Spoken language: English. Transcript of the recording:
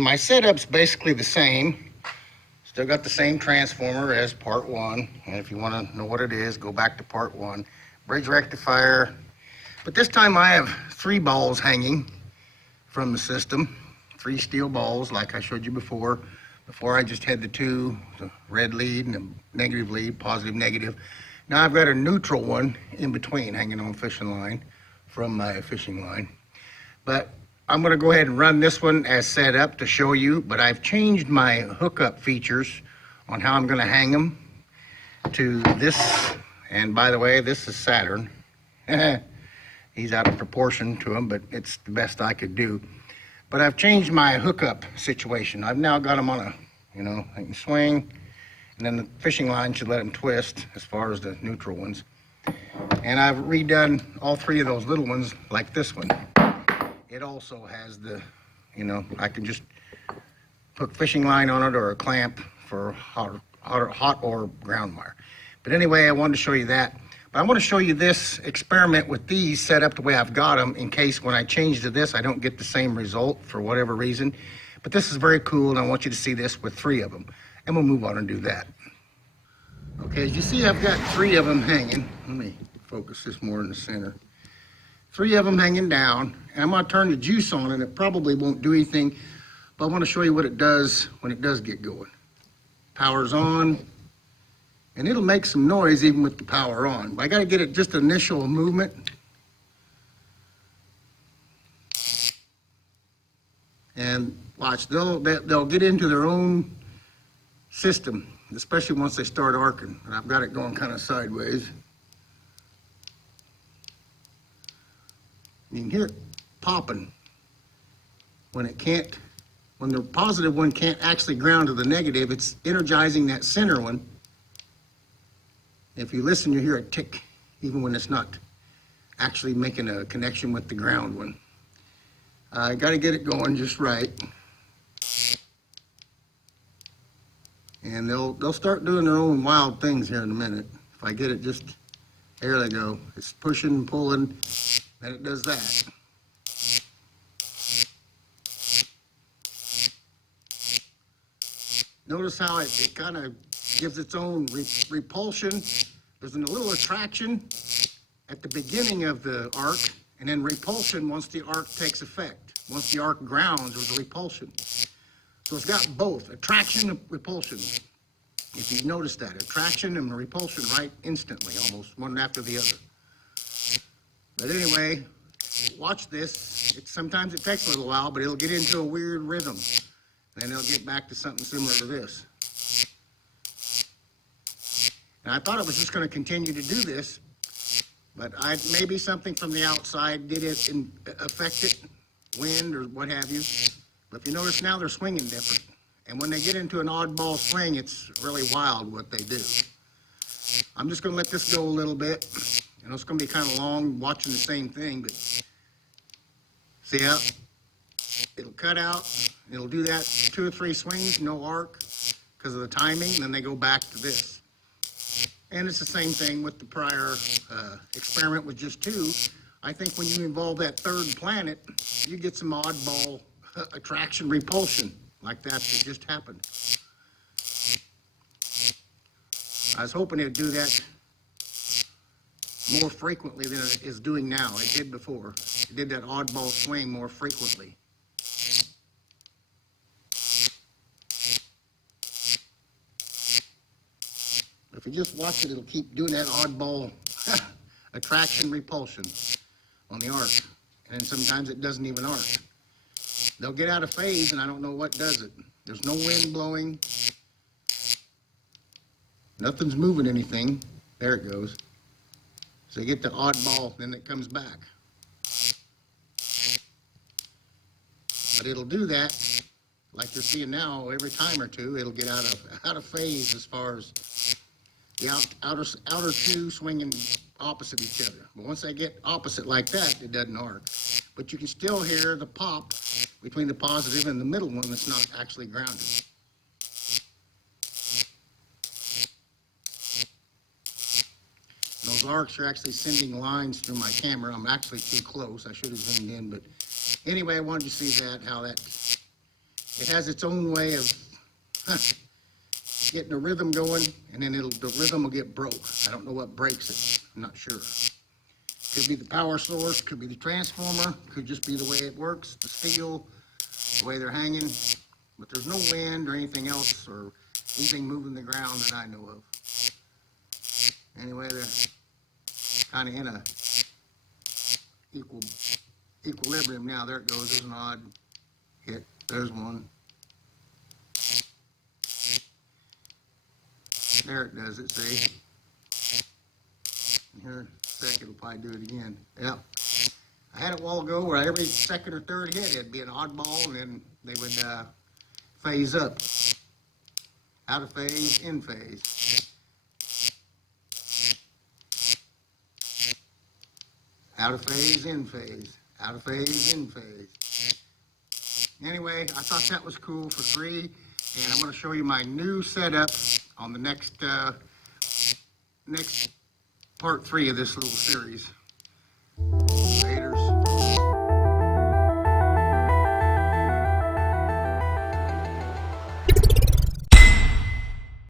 my setup's basically the same. Still got the same transformer as part one. And if you want to know what it is, go back to part one. Bridge rectifier. But this time I have 3 balls hanging from the system. 3 steel balls like I showed you before. Before I just had the 2, the red lead and the negative lead, positive, negative. Now I've got a neutral one in between hanging on fishing line from my fishing line. But I'm going to go ahead and run this one as set up to show you, but I've changed my hookup features on how I'm going to hang them to this. And by the way, this is Saturn. He's out of proportion to him, but it's the best I could do. But I've changed my hookup situation. I've now got them on a, I can swing, and then the fishing line should let them twist as far as the neutral ones. And I've redone all 3 of those little ones like this one. It also has the, I can just put fishing line on it or a clamp for hot or ground wire. But anyway, I wanted to show you that. But I want to show you this experiment with these set up the way I've got them in case when I change to this, I don't get the same result for whatever reason. But this is very cool, and I want you to see this with 3 of them. And we'll move on and do that. Okay, as you see, I've got 3 of them hanging. Let me focus this more in the center. 3 of them hanging down, and I'm going to turn the juice on, and it probably won't do anything, but I want to show you what it does when it does get going. Power's on, and it'll make some noise even with the power on. But I got to get it just initial movement. And watch, they'll get into their own system, especially once they start arcing. And I've got it going kind of sideways. You can hear it popping when the positive one can't actually ground to the negative. It's energizing that center one. If you listen, you hear it tick, even when it's not actually making a connection with the ground one. I got to get it going just right. And they'll start doing their own wild things here in a minute. If I get it just, there they go. It's pushing and pulling. And it does that. Notice how it kind of gives its own repulsion. There's a little attraction at the beginning of the arc, and then repulsion once the arc takes effect. Once the arc grounds, there's a repulsion. So it's got both, attraction and repulsion. If you notice that, attraction and repulsion right instantly, almost one after the other. But anyway, watch this. Sometimes it takes a little while, but it'll get into a weird rhythm. And then it'll get back to something similar to this. And I thought it was just going to continue to do this, but maybe something from the outside did it and affect it, wind or what have you. But if you notice now, they're swinging different. And when they get into an oddball swing, it's really wild what they do. I'm just going to let this go a little bit. It's going to be kind of long watching the same thing, but see how it'll cut out. It'll do that 2 or 3 swings, no arc, because of the timing, and then they go back to this. And it's the same thing with the prior experiment with just 2. I think when you involve that 3rd planet, you get some oddball attraction repulsion like that just happened. I was hoping it'd do that more frequently than it is doing now. It did before. It did that oddball swing more frequently. If you just watch it, it'll keep doing that oddball attraction repulsion on the arc. And then sometimes it doesn't even arc. They'll get out of phase, and I don't know what does it. There's no wind blowing. Nothing's moving anything. There it goes. So you get the oddball, then it comes back. But it'll do that, like you're seeing now, every time or two, it'll get out of phase as far as the outer 2 swinging opposite each other. But once they get opposite like that, it doesn't arc. But you can still hear the pop between the positive and the middle one that's not actually grounded. Those arcs are actually sending lines through my camera. I'm actually too close. I should have zoomed in, but anyway, I wanted you to see how that it has its own way of getting the rhythm going, and then the rhythm will get broke. I don't know what breaks it. I'm not sure. Could be the power source, could be the transformer, could just be the way it works, the steel, the way they're hanging. But there's no wind or anything else or anything moving the ground that I know of. Anyway, they're kind of in a equilibrium now. There it goes. There's an odd hit. There's one. There it does it, see? Here in a sec, it'll probably do it again. Yep. I had it a while ago where every second or third hit, it'd be an oddball, and then they would phase up. Out of phase, in phase. Out of phase, in phase. Out of phase, in phase. Anyway, I thought that was cool for free, and I'm going to show you my new setup on the next part 3 of this little series.